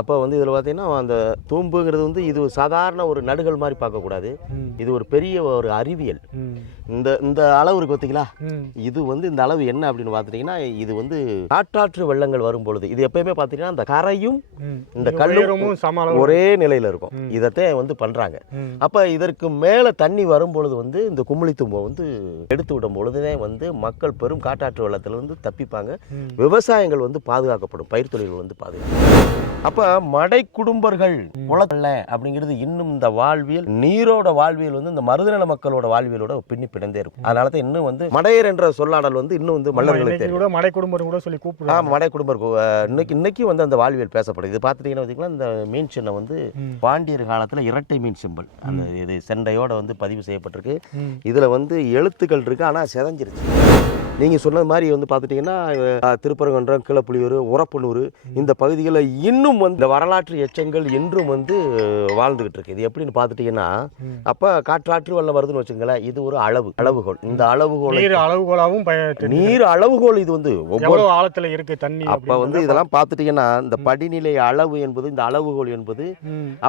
அப்போ வந்து இதில் பார்த்தீங்கன்னா அந்த தூம்புங்கிறது வந்து இது சாதாரண ஒரு நடுகள் மாதிரி பார்க்கக்கூடாது. இது ஒரு பெரிய ஒரு அறிவியல். இந்த இந்த அளவு இருக்கு பார்த்தீங்களா, இது வந்து இந்த அளவு என்ன அப்படின்னு பார்த்துட்டிங்கன்னா, இது வந்து காட்டாற்று வெள்ளங்கள் வரும்பொழுது இது எப்பயுமே பார்த்தீங்கன்னா அந்த கரையும் இந்த கல்லும் ஒரே நிலையில் இருக்கும். இதைத்தான் வந்து பண்ணுறாங்க. அப்போ இதற்கு மேலே தண்ணி வரும்பொழுது வந்து இந்த குமிழி தும்பை வந்து எடுத்து விடும் பொழுதுதான் வந்து மக்கள் பெரும் காட்டாற்று வெள்ளத்தில் வந்து தப்பிப்பாங்க. விவசாயங்கள் வந்து பாதுகாக்கப்படும், பயிர் தொழில்கள் வந்து பாதுகாக்கப்படும். அப்போ மடை குடும்பர்கள் குளத்தல்ல அப்படிங்கிறது இன்னும் இந்த வாழ்வியல் நீரோட வாழ்வியல் வந்து இந்த மருதநில மக்களோட வாழ்வியலோட பின்னி பிணைந்தே இருக்கும். அதனால தான் இன்னும் வந்து மடையர் என்ற சொல்லாடல் வந்து இன்னும் வந்து மல்லர்களுக்கு தெரியும். மடை குடும்பர் கூட சொல்லி கூப்பிடுறாங்க. மடை குடும்பர் இன்னைக்கு வந்து அந்த வாழ்வியல் பேசப்படுது. இது பார்த்துட்டீங்கன்னா இந்த மீன் சின்னம் வந்து பாண்டியர் காலத்தில் இரட்டை மீன் சிம்பல், அந்த இது செண்டையோட வந்து பதிவு செய்யப்பட்டிருக்கு. இதில் வந்து எழுத்துக்கள் இருக்கு, ஆனால் செதஞ்சிருச்சு. நீங்கள் சொன்னது மாதிரி வந்து பார்த்துட்டிங்கன்னா திருப்பரங்குன்றம், கீழப்புலியூர், உரப்பனூர் இந்த பகுதிகளில் இன்னும் வந்து இந்த வரலாற்று எச்சங்கள் இன்றும் வந்து வாழ்ந்துகிட்டு இருக்கு. இது எப்படின்னு பார்த்துட்டிங்கன்னா, அப்போ காற்றாற்று வெள்ளம் வருதுன்னு வச்சுங்களேன், இது ஒரு அளவுகோல். இந்த அளவுகோல் நீர் அளவுகோல் இது வந்து ஒவ்வொரு ஆழத்தில் இருக்கு தண்ணி. அப்போ வந்து இதெல்லாம் பார்த்துட்டிங்கன்னா இந்த படிநிலை அளவு என்பது இந்த அளவுகோல் என்பது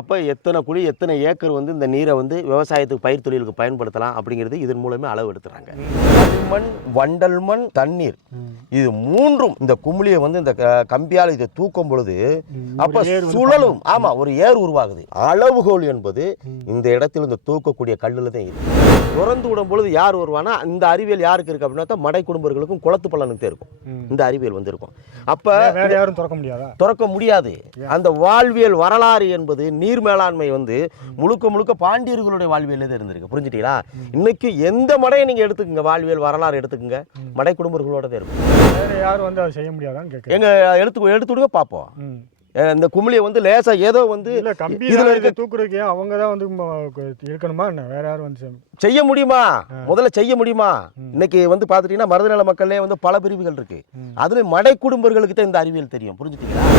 அப்போ எத்தனை குழி எத்தனை ஏக்கர் வந்து இந்த நீரை வந்து விவசாயத்துக்கு பயிர் தொழிலுக்கு பயன்படுத்தலாம் அப்படிங்கிறது இதன் மூலமே அளவு எடுத்துறாங்க. களிமண், வண்டல் மண், தண்ணீர், இது மூன்றும் இந்த குமிழியை வந்து இந்த கம்பியால் இதை தூக்கும் பொழுது அப்ப சுழலும். ஆமா, ஒரு ஏர் உருவாகுது. அளவுகோல் என்பது இந்த இடத்தில் இந்த தூக்கக்கூடிய கல்லுல தான் இருக்கு. திறந்து விடும் பொழுது யார் வருவானா, இந்த அறிவியல் யாருக்கு இருக்கு அப்படின்னா மடை குடும்பர்களுக்கும் குளத்து பள்ளனுக்கு இருக்கும். இந்த அறிவியல் வந்து இருக்கும். அப்ப வேற யாரும் திறக்க முடியாது. அந்த வாழ்வியல் வரலாறு என்பது நீர் மேலாண்மை வந்து முழுக்க முழுக்க பாண்டியர்களுடைய வாழ்வியல் இருந்திருக்கு. புரிஞ்சுட்டீங்களா? இன்னைக்கு எந்த மடையை நீங்க எடுத்துக்கங்க, வாழ்வியல் வரலாறு எடுத்துக்கங்க, மடை குடும்பர்களோட தான் இருக்கும். வேற யாரும் வந்து அதை செய்ய முடியாதான்னு கேட்க எங்க எடுத்து விடுங்க பார்ப்போம். இந்த குமிழியை வந்து லேசா ஏதோ வந்து இதுல இருக்க தூக்குறதுக்கு அவங்க தான் வந்து இருக்கணுமா, வேற யாரும் வந்து செய்ய முடியுமா? முதல்ல செய்ய முடியுமா? இன்னைக்கு வந்து பாத்துட்டீங்கன்னா மருதநில மக்கள்லயே வந்து பல பிரிவுகள் இருக்கு. அதுல மடை குடும்பர்களுக்கு தான் இந்த அறிவியல் தெரியும். புரிஞ்சுட்டீங்களா?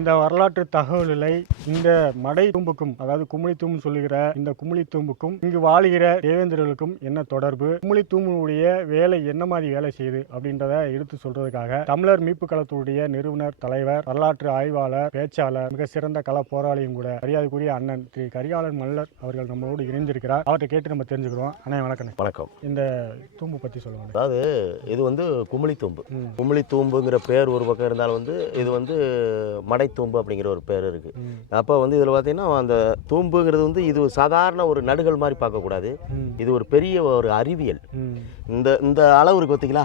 இந்த வரலாற்று தகவல்களை இந்த மடை தூம்புக்கும், அதாவது குமிழி தூம்பு சொல்லுகிற இந்த குமிழி தூம்புக்கும் இங்கு வாழுகிற தேவேந்திரர்களுக்கும் என்ன தொடர்பு, குமிழி தூம்புடைய வேலை என்ன மாதிரி வேலை செய்யுது அப்படின்றத எடுத்து சொல்றதுக்காக தமிழர் மீட்பு களத்துடைய நிறுவனர், தலைவர், வரலாற்று ஆய்வாளர், பேச்சாளர், மிக சிறந்த கள போராளியும் கூட மரியாதைக்குரிய அண்ணன் திரு கரிகாலன் மல்லர் அவர்கள் நம்மளோடு இணைந்திருக்கிறார். அவர்கிட்ட கேட்டு நம்ம தெரிஞ்சுக்கிறோம். அண்ணா வணக்கம். வணக்கம். இந்த தூம்பு பத்தி சொல்லுவாங்க. அதாவது இது வந்து குமிழி தூம்பு. குமிழி தூம்புங்கிற பேர் ஒரு பக்கம் இருந்தாலும் வந்து இது வந்து மடை தூம்பு அப்படிங்கிற ஒரு பேர் இருக்குது. அப்போ வந்து இதில் பார்த்தீங்கன்னா அந்த தூம்புங்கிறது வந்து இது சாதாரண ஒரு நடுகள் மாதிரி பார்க்கக்கூடாது. இது ஒரு பெரிய ஒரு அறிவியல். இந்த இந்த அளவு இருக்குது பார்த்தீங்களா,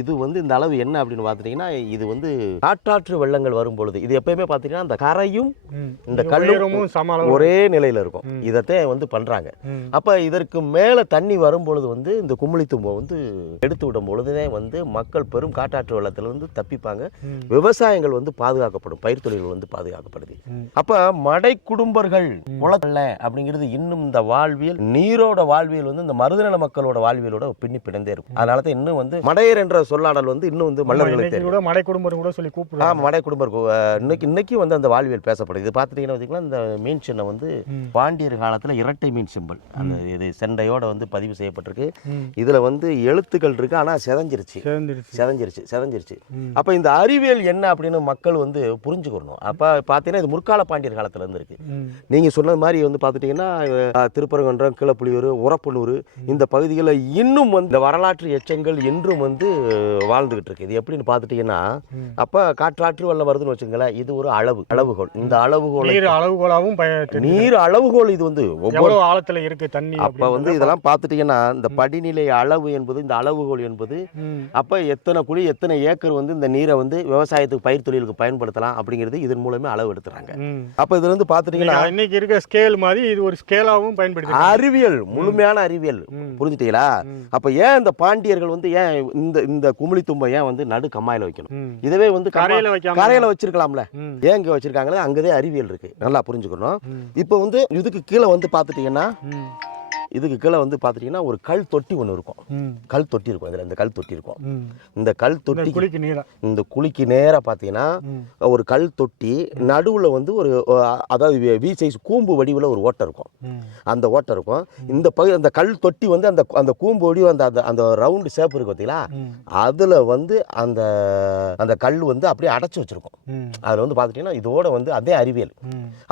இது வந்து இந்த அளவு என்ன அப்படின்னு பார்த்துட்டிங்கன்னா, இது வந்து காட்டாற்று வெள்ளங்கள் வரும்பொழுது இது எப்பயுமே பார்த்தீங்கன்னா அந்த கரையும் இந்த கல்லும் ஒரே நிலையில் இருக்கும். இதைத்தான் வந்து பண்ணுறாங்க. அப்போ இதற்கு மேலே தண்ணி வரும்பொழுது வந்து இந்த குமிழி தும்பை வந்து எடுத்து விடும் பொழுதுதான் வந்து மக்கள் பெரும் காட்டாற்று வெள்ளத்திலிருந்து தப்பிப்பாங்க. விவசாயங்கள் வந்து பாதுகாக்கப்படும், பயிர் தொழில்கள் வந்து பாதுகாக்கப்படுது. அப்போ மடை குடும்பர்கள் குளத்தல்ல அப்படிங்கிறது இன்னும் இந்த வாழ்வியல், நீரோட வாழ்வியல் வந்து இந்த மருதநில மக்களோட வாழ்வியலோட பின்னி பிணைந்தே இருக்கும். அதனால தான் இன்னும் வந்து மடையர் என்ற சொல்லாடல் வந்து இன்னும் வந்து மல்லர்களுக்கு தெரியும். மடை குடும்பர் கூட சொல்லி கூப்பிடுறாங்க. மடை குடும்பர் இன்னைக்கு வந்து அந்த வாழ்வியல் பேசப்படுது. இது பார்த்துட்டீங்கன்னா இந்த மீன் சின்னம் வந்து பாண்டியர் காலத்தில் இரட்டை மீன் சிம்பல், அந்த இது செண்டையோட வந்து பதிவு செய்யப்பட்டிருக்கு. இதுல வந்து எழுத்துக்கள் இருக்கு, ஆனா செதஞ்சிருச்சு. அப்ப இந்த அறிவியல் என்ன அப்படின்னு மக்கள் வந்து புரிஞ்சுக்கணும். அப்ப பாத்தீங்கன்னா இது முற்கால பாண்டியர் காலத்துல இருந்து இருக்கு. நீங்க சொன்ன மாதிரி வந்து பாத்துட்டீங்கன்னா திருப்பரங்குன்றம், கீழப்புலியூர், உரப்பனூர் இந்த பகுதிகளில் இன்னும் வந்து வரலாற்று எச்சங்கள் என்றும் வந்து வாழ்ந்துகிட்டு இருக்கு. இது எப்படின்னு பாத்துட்டீங்கன்னா, அப்ப காற்றாற்று வெள்ளம் வருதுன்னு வச்சுங்களேன், இது ஒரு அளவுகோல். இந்த அளவுகோல் நீர் அளவுகோல் இது வந்து ஒவ்வொரு ஆழத்துல இருக்கு தண்ணி. அப்ப வந்து இதெல்லாம் பாத்துட்டீங்கன்னா இந்த படிநிலை அளவு என்பது, இந்த அளவுகோல் என்பது, அப்ப எத்தனை குழி எத்தனை ஏக்கர் வந்து இந்த நீரை வந்து விவசாயத்துக்கு பயிர் தொழிலுக்கு பயன்படுத்தலாம் அப்படிங்கிறது இதன் மூலமே அளவு எடுத்துறாங்க. அப்ப இதுல இருந்து பாத்துட்டீங்கன்னா இன்னைக்கு இருக்க ஸ்கேல் மாதிரி இது ஒரு ஸ்கேலாவும் பயன்படுத்தி அறிவியல், முழுமையான அறிவியல். புரிஞ்சுட்டீங்களா? அப்ப ஏன் இந்த பாண்டியர்கள் வந்து ஏன் இந்த குமிழி தும்பை ஏன் வந்து நடு கம்மாயில வைக்கணும்? இதுவே வந்து கரையில வச்சிருக்கலாம்ல, ஏன் இங்க வச்சிருக்காங்களே? அங்கதே அறிவியல் இருக்கு, நல்லா புரிஞ்சுக்கணும். இப்ப வந்து இதுக்கு கீழே வந்து பாத்துட்டீங்கன்னா, இதுக்கு கீழே வந்து பாத்துட்டீங்கன்னா ஒரு கல் தொட்டி ஒன்று இருக்கும். கல் தொட்டி இருக்கும். இதுல இந்த கல் தொட்டி இருக்கும். இந்த கல் தொட்டி இந்த குழிக்கு நேரா பாத்தீங்கன்னா ஒரு கல் தொட்டி, நடுவுல வந்து ஒரு அதாவது வி சைஸ் கூம்பு வடிவில் ஒரு ஓட்டை இருக்கும். அந்த ஓட்டை இருக்கும். இந்த பகுதி அந்த கல் தொட்டி வந்து அந்த கூம்பு வடிவு அந்த ரவுண்டு ஷேப் இருக்கு பார்த்தீங்களா, அதுல வந்து அந்த கல் வந்து அப்படியே அடைச்சி வச்சிருக்கும். அதுல வந்து பாத்துட்டீங்கன்னா இதோட வந்து அதே அறிவியல்.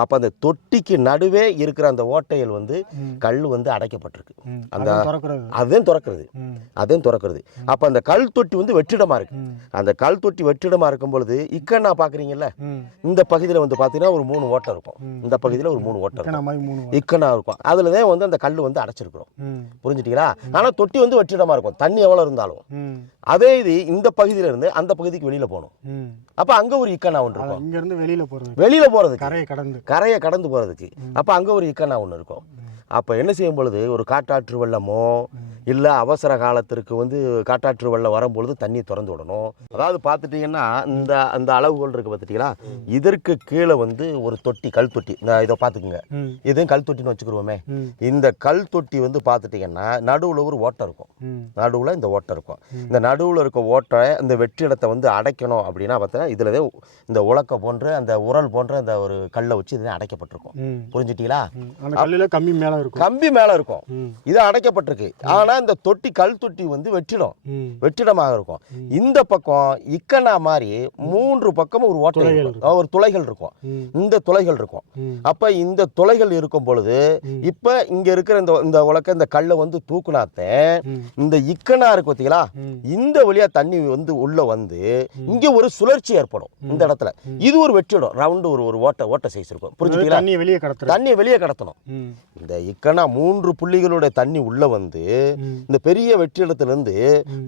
அப்ப அந்த தொட்டிக்கு நடுவே இருக்கிற அந்த ஓட்டைகள் வந்து கல் வந்து அடைக்கப்பட்டிருக்கு. அதையும் திறக்கிறது. அப்ப அந்த கல் தொட்டி வந்து வெற்றிடமா இருக்கு. அந்த கல் தொட்டி வெற்றிடமா இருக்கும் பொழுது இக்கண்ணா பாக்குறீங்கல்ல, இந்த பகுதியில வந்து பாத்தீங்கன்னா ஒரு 3 ஓட்டை இருக்கும். இந்த பகுதியில ஒரு 3 ஓட்டை இருக்கும், இக்கண்ணா இருக்கும். அதுலதான் வந்து அந்த கல் வந்து அடைச்சிருக்கிறோம். புரிஞ்சுட்டீங்களா? ஆனா தொட்டி வந்து வெற்றிடமா இருக்கும், தண்ணி எவ்வளவு இருந்தாலும். அதே இது இந்த பகுதியில இருந்து அந்த பகுதிக்கு வெளியில போகணும். அப்ப அங்க ஒரு இக்கண்ணா ஒன்று இருக்கும். இங்க இருந்து வெளியில போறது கரையை கடந்து போறதுக்கு. அப்ப அங்க ஒரு இக்கண்ணா ஒன்று இருக்கும். அப்போ என்ன செய்யும் பொழுது ஒரு காட்டாற்று வெள்ளமோ இல்லை அவசர காலத்திற்கு வந்து காட்டாற்று வெள்ளம் வரும்பொழுது தண்ணி திறந்து விடணும். அதாவது பார்த்துட்டிங்கன்னா இந்த அளவுகோல் இருக்குது பார்த்துட்டீங்களா, இதற்கு கீழே வந்து ஒரு தொட்டி, கல் தொட்டி. இதை பார்த்துக்குங்க, இதுவும் கல் தொட்டின்னு வச்சுக்கிருவோமே. இந்த கல் தொட்டி வந்து பார்த்துட்டிங்கன்னா நடுவில் ஒரு ஓட்டை இருக்கும். நடுவில் இந்த ஓட்டை இருக்கும். இந்த நடுவில் இருக்க ஓட்டை இந்த வெற்றிடத்தை வந்து அடைக்கணும் அப்படின்னா பார்த்தீங்கன்னா இதில் இந்த உலக்க போன்ற அந்த உரல் போன்ற அந்த ஒரு கல்லை வச்சு இதுதான் அடைக்கப்பட்டிருக்கும். புரிஞ்சுட்டீங்களா? கம்பி மேல இருக்கும், இது அடைக்கப்பட்டிருக்கு. ஆனா இந்த தொட்டி, கல் தொட்டி வந்து வெற்றிடமாக இருக்கும். இந்த பக்கம் இக்கண்ணா மாதிரி 3 பக்கமும் ஒரு ஓட்டை, ஒரு துளைகள் இருக்கும். இந்த துளைகள் இருக்கும். அப்ப இந்த துளைகள் இருக்கும் பொழுது இப்ப இங்க இருக்கிற இந்த உலக்க இந்த கல்லை வந்து தூக்குனாத்த இந்த இக்கண்ணா இருக்கு பார்த்தீங்களா, இந்த வழியா தண்ணி வந்து உள்ள வந்து இங்க ஒரு சுழற்சி ஏற்படும். இந்த இடத்துல இது ஒரு வெற்றிடம், ரவுண்டு ஒரு ஓட்டை சைஸ் இருக்கும். புரிஞ்சுட்டீங்களா? தண்ணியை வெளியே கடத்தணும். இந்த இக்கண்ணா 3 புள்ளிகளுடைய தண்ணி உள்ள வந்து இந்த பெரிய வெற்றிடத்திலிருந்து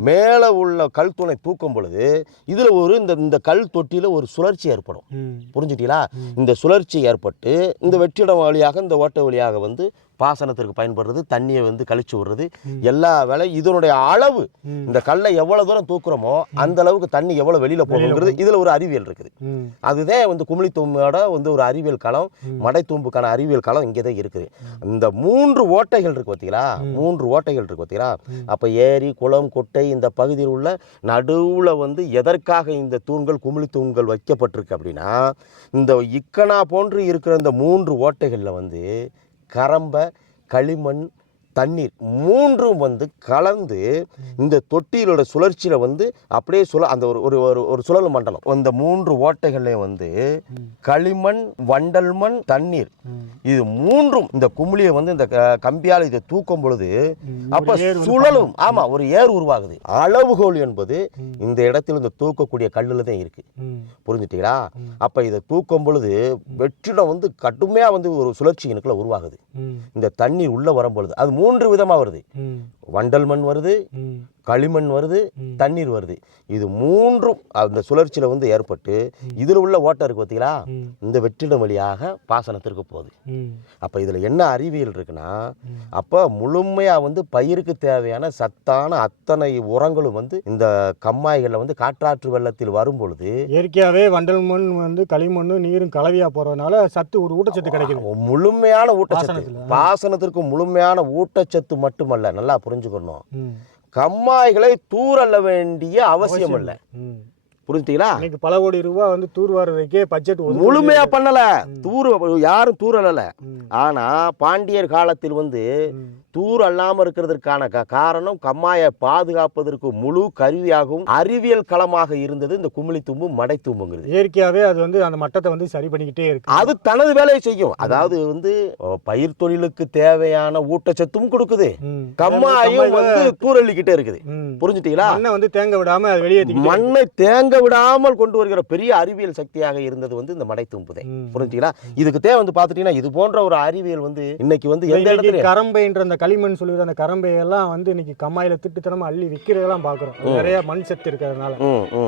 மேல உள்ள கல் துணை தூக்கும் பொழுது இதுல ஒரு இந்த கல் தொட்டியில ஒரு சுழற்சி ஏற்படும். புரிஞ்சுட்டீங்களா? இந்த சுழற்சி ஏற்பட்டு இந்த வெற்றிடம் வழியாக இந்த ஓட்டை வழியாக வந்து பாசனத்திற்கு பயன்படுறது, தண்ணியை வந்து கழிச்சு விடுறது, எல்லா வேலை. இதனுடைய அளவு, இந்த கல்லை எவ்வளவு தூரம் தூக்குறோமோ அந்த அளவுக்கு தண்ணி எவ்வளவு வெளியில போகுங்கிறது இதுல ஒரு அறிவியல் இருக்குது. அதுதான் வந்து குமிழி தூம்போட வந்து ஒரு அறிவியல் களம், மடை தூம்புக்கான அறிவியல் களம் இங்கேதான் இருக்குது. இந்த 3 ஓட்டைகள் இருக்கு பார்த்தீங்களா, 3 ஓட்டைகள் இருக்கு பார்த்தீங்களா. அப்ப ஏரி, குளம், குட்டை இந்த பகுதியில் உள்ள நடுவுல வந்து எதற்காக இந்த தூண்கள், குமிழி தூண்கள் வைக்கப்பட்டிருக்கு அப்படின்னா, இந்த இக்கனா போன்று இருக்கிற இந்த 3 ஓட்டைகள்ல வந்து கரம்ப, களிமண், தண்ணீர் மூன்றும் வந்து கலந்து இந்த தொட்டியிலோட சுழற்சியில வந்து அப்படியே அந்த ஒரு சுழல் மண்டலம் இந்த 3 ஓட்டைகள்லையும் வந்து களிமண், வண்டல் மண், தண்ணீர், இது மூன்றும் இந்த குமிழியை வந்து இந்த கம்பியால் இதை தூக்கும் பொழுது அப்ப சுழலும். ஆமா, ஒரு ஏர் உருவாகுது. அளவுகோல் என்பது இந்த இடத்தில் இந்த தூக்கக்கூடிய கல்லுல தான் இருக்கு. புரிஞ்சுட்டீங்களா? அப்ப இதை தூக்கும் பொழுது வெற்றிடம் வந்து கடுமையா வந்து ஒரு சுழற்சி எனக்குள்ள உருவாகுது. இந்த தண்ணீர் உள்ள வரும்பொழுது அது 3 விதமா வருது. வண்டல் மண் வருது, களிமண் வருது, தண்ணீர் வருது. இது மூன்றும் அந்த சுழற்சியில வந்து ஏற்பட்டு இதுல உள்ள ஓட்டை இருக்கு பார்த்தீங்களா, இந்த வெற்றிடம் வழியாக பாசனத்திற்கு போகுது. அப்ப இதுல என்ன அறிவியல் இருக்குன்னா, அப்ப முழுமையா வந்து பயிருக்கு தேவையான சத்தான அத்தனை உரங்களும் வந்து இந்த கம்மாய்கள்ல வந்து காற்றாற்று வெள்ளத்தில் வரும் பொழுது இயற்கையாவே வண்டல் மண் வந்து களிமண் நீரும் கலவையா போறதுனால சத்து ஒரு ஊட்டச்சத்து கிடைக்குது. முழுமையான ஊட்டச்சத்து, பாசனத்திற்கு முழுமையான ஊட்டச்சத்து மட்டுமல்ல, நல்லா புரிஞ்சுக்கணும். கம்மாய்களை தூரல்ல வேண்டிய அவசியம் இல்லை. புரிஞ்சுட்டீங்களா? பல கோடி ரூபாய் வந்து தூர் வர்றதுக்கே பட்ஜெட் முழுமையா பண்ணல, யாரும் தூரல. ஆனா பாண்டியர் காலத்தில் வந்து தூர் அல்லாம இருக்கிறதுக்கான காரணம் கம்மாயை பாதுகாப்பதற்கு முழு கருவியாகவும் அறிவியல் களமாக இருந்தது இந்த குமிழி தும்பு, மடை தும்புங்கிறது. இயற்கையாவே அது வந்து அந்த மட்டத்தை வந்து சரி பண்ணிக்கிட்டே இருக்கு. அது தனது வேலையை செய்யும். அதாவது வந்து பயிர் தொழிலுக்கு தேவையான ஊட்டச்சத்தும் கொடுக்குது, கம்மாயும் வந்து தூரல்லிக்கிட்டே இருக்குது. புரிஞ்சுட்டீங்களா? மண்ணை வந்து தேங்க விடாம அது வெளியே மண்ணை தேங்க விடாமல் கொண்டு வருகிற பெரிய அறிவியல் சக்தியாக இருந்தது வந்து இந்த மடை தும்புதை. புரிஞ்சுட்டீங்களா? இதுக்கு தேவை வந்து பாத்துட்டீங்கன்னா இது போன்ற ஒரு அறிவியல் வந்து இன்னைக்கு வந்து எந்த இடத்துல கரம்பைன்ற அந்த களிமண் சொல்லுற அந்த கரம்பையெல்லாம் வந்து இன்னைக்கு கம்மாயில திட்டுத்தனமா அள்ளி விற்கிறதெல்லாம் பாக்குறோம். நிறைய மண் சத்து இருக்கிறதுனால.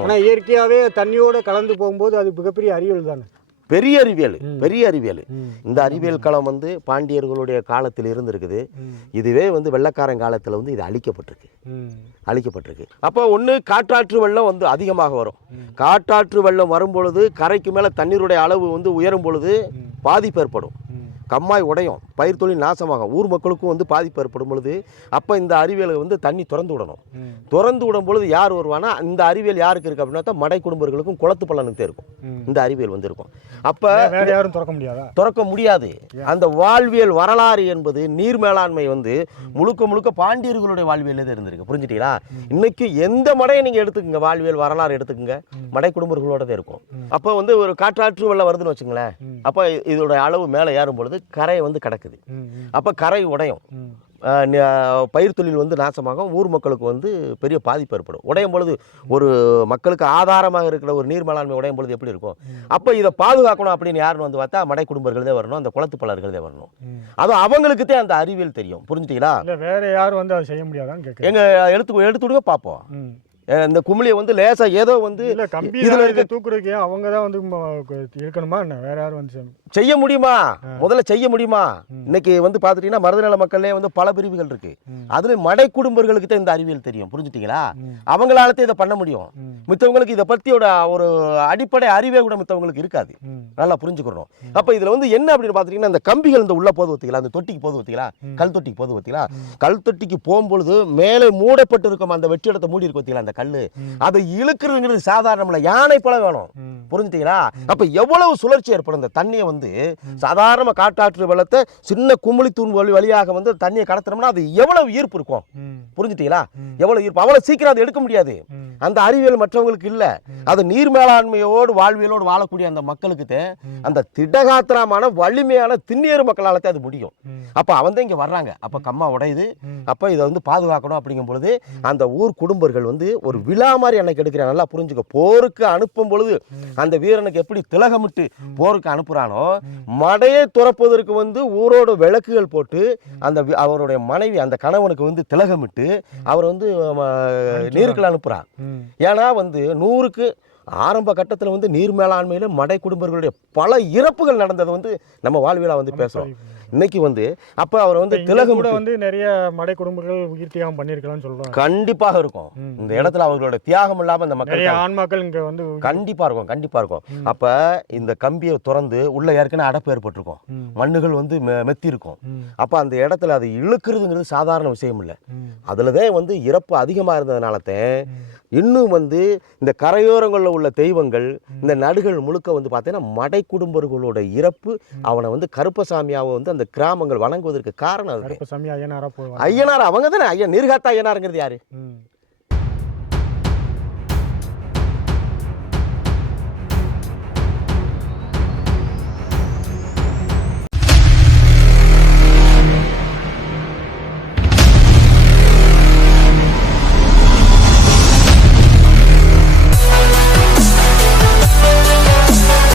ஆனா இயற்கையாவே தண்ணியோட கலந்து போகும்போது அது மிகப்பெரிய அறிவியல் தானே. பெரிய அறிவியல், பெரிய அறிவியல். இந்த அறிவியல் களம் வந்து பாண்டியர்களுடைய காலத்தில் இருந்திருக்குது. இதுவே வந்து வெள்ளக்காரன் காலத்துல வந்து இது அழிக்கப்பட்டிருக்கு. அப்போ ஒன்று காற்றாற்று வெள்ளம் வந்து அதிகமாக வரும். காற்றாற்று வெள்ளம் வரும் பொழுது கரைக்கு மேல தண்ணீருடைய அளவு வந்து உயரும் பொழுது பாதிப்பு ஏற்படும். கம்மாய் உடையும், பயிர் தொழில் நாசமாகும், ஊர் மக்களுக்கும் வந்து பாதிப்பு ஏற்படும் பொழுது அப்போ இந்த அறிவியலை வந்து தண்ணி திறந்து விடணும். திறந்து விடும் பொழுது யார் வருவானா, இந்த அறிவியல் யாருக்கு இருக்கு அப்படின்னா மடை குடும்பர்களுக்கும் குளத்து பள்ளனுக்கு இருக்கும் இந்த அறிவியல் வந்து இருக்கும். அப்போ யாரும் திறக்க முடியாது. அந்த வாழ்வியல் வரலாறு என்பது நீர் மேலாண்மை வந்து முழுக்க பாண்டியர்களுடைய வாழ்வியல் இருந்திருக்கு. புரிஞ்சுட்டீங்களா? இன்னைக்கு எந்த மடையை நீங்க எடுத்துக்கங்க, வாழ்வியல் வரலாறு எடுத்துக்கங்க, மடை குடும்பர்களோட தான் இருக்கும். அப்போ வந்து ஒரு காற்றாற்று வெள்ளம் வருதுன்னு வச்சுங்களேன், அப்போ இதோட அளவு மேலே ஏறும் பொழுது கரை வந்து கிடக்குது. அப்ப கரை உடையும், பயிர் தொழில் வந்து நாசமாகும், ஊர் மக்களுக்கு வந்து பெரிய பாதிப்பு ஏற்படும். உடையும் பொழுது ஒரு மக்களுக்கு ஆதாரமாக இருக்கிற ஒரு நீர் மேலாண்மை உடையும் பொழுது எப்படி இருக்கும்? அப்ப இதை பாதுகாக்கணும் அப்படின்னு யாருன்னு வந்து பார்த்தா மடை குடும்பர்களே வரணும், அந்த குளத்து பலர்களே வரணும். அது அவங்களுக்கு தான் அந்த அறிவியல் தெரியும். புரிஞ்சுட்டீங்களா? வேற யாரும் வந்து அதை செய்ய முடியாதான்னு எங்க எடுத்துடுங்க பார்ப்போம். இந்த குமிழியை வந்து லேசா ஏதோ வந்து இதுல இருக்க தூக்குறதுக்கு அவங்க தான் வந்து இருக்கணுமா, வேற யாரும் வந்து செய்ய முடியுமா? முதல்ல செய்ய முடியுமா? இன்னைக்கு வந்து பாத்துட்டீங்கன்னா மருதநல மக்கள்லே வந்து பல பிரிவுகள் இருக்கு. அதுல மடை குடும்பர்களுக்கு தான் இந்த அறிவியல் தெரியும். புரிஞ்சுட்டீங்களா? அவங்களால இதை பண்ண முடியும். மித்தவங்களுக்கு இதை பத்தியோட ஒரு அடிப்படை அறிவே கூட மித்தவங்களுக்கு இருக்காது. நல்லா புரிஞ்சுக்கணும். அப்ப இதுல வந்து என்ன அப்படின்னு பாத்துட்டீங்கன்னா, இந்த கம்பிகள் இந்த உள்ள போது வத்தீங்களா, அந்த தொட்டிக்கு போது வத்தீங்களா, கல் தொட்டிக்கு போது வத்தீங்களா, கல் தொட்டிக்கு போகும்பொழுது மேலே மூடப்பட்டு இருக்கும் அந்த வெற்றிடத்தை மூடி இருக்கு வத்தீங்களா, அந்த கல்லு, அதை இழுக்கிறதுங்கிறது சாதாரணம் இல்ல, யானை போல வேணும். புரிஞ்சுட்டீங்களா? அப்ப எவ்வளவு சுழற்சி ஏற்படும். இந்த தண்ணியை வந்து சாதாரண காற்றாற்று வெள்ளத்தை சின்ன குமிழி தூண் வழியாக வந்து தண்ணியை கடத்தினோம்னா அது எவ்வளவு ஈர்ப்பு இருக்கும். புரிஞ்சுட்டீங்களா? எவ்வளவு ஈர்ப்பு, அவ்வளவு சீக்கிரம் அதை எடுக்க முடியாது. அந்த அறிவியல் மற்றவங்களுக்கு இல்ல. அது நீர் மேலாண்மையோடு வாழ்வியலோடு வாழக்கூடிய அந்த மக்களுக்கு அந்த திடகாத்திரமான வலிமையான திண்ணியர் மக்களால அது முடியும். அப்ப அவன் தான் இங்க வர்றாங்க. அப்ப கம்மா உடையுது. அப்ப இதை வந்து பாதுகாக்கணும் அப்படிங்கும் பொழுது அந்த ஊர் குடும்பர்கள் வந்து ஒரு விழா மாதிரி அன்னைக்கு எடுக்கிறேன். நல்லா புரிஞ்சுக்க. போருக்கு அனுப்பும் பொழுது அந்த வீரனுக்கு எப்படி திலகமிட்டு போருக்கு அனுப்புறானோ, மடையை துறப்பதற்கு வந்து ஊரோட விளக்குகள் போட்டு அந்த அவருடைய மனைவி அந்த கணவனுக்கு வந்து திலகமிட்டு அவர் வந்து நீருக்குள்ள அனுப்புறான். ஏன்னா வந்து 100க்கு ஆரம்ப கட்டத்தில் வந்து நீர் மேலாண்மையில மடை குடும்பங்களுடைய பல இறப்புகள் நடந்தது வந்து நம்ம வாழ்வியலா வந்து பேசுறோம். இன்னைக்கு வந்து அப்ப அவர் வந்து திலகம் வந்து நிறைய மடை குடும்பங்கள் உயிர் தியாகம் பண்ணிருக்கலாம்னு சொல்றாங்க. கண்டிப்பாக இருக்கும். இந்த இடத்துல அவர்களோட தியாகம் இல்லாம இந்த மக்கள் ஆண்மக்கள் இங்க வந்து கண்டிப்பா இருக்கும். அப்ப இந்த கம்பியை திறந்து உள்ள ஏற்கனவே அடப்பு ஏற்பட்டிருக்கும், மண்ணுகள் வந்து மெத்தி இருக்கும். அப்ப அந்த இடத்துல அதை இழுக்கிறதுங்கிறது சாதாரண விஷயம் இல்லை. அதுலதான் வந்து இறப்பு அதிகமா இருந்ததுனாலதான் இன்னும் வந்து இந்த கரையோரங்களில் உள்ள தெய்வங்கள் இந்த நடுகள் முழுக்க வந்து பார்த்தீங்கன்னா மடை குடும்பர்களோட இறப்பு அவனை வந்து கருப்பசாமியாவை வந்து அந்த இந்த கிராமங்கள் வணங்குவதற்கு காரணம் அது. கருப்பசாமி ஐயனாரா போவாங்க. ஐயனார் அவங்க தானே. ஐயா நீர்காத்த ஐயனாருங்கிறது யாரு?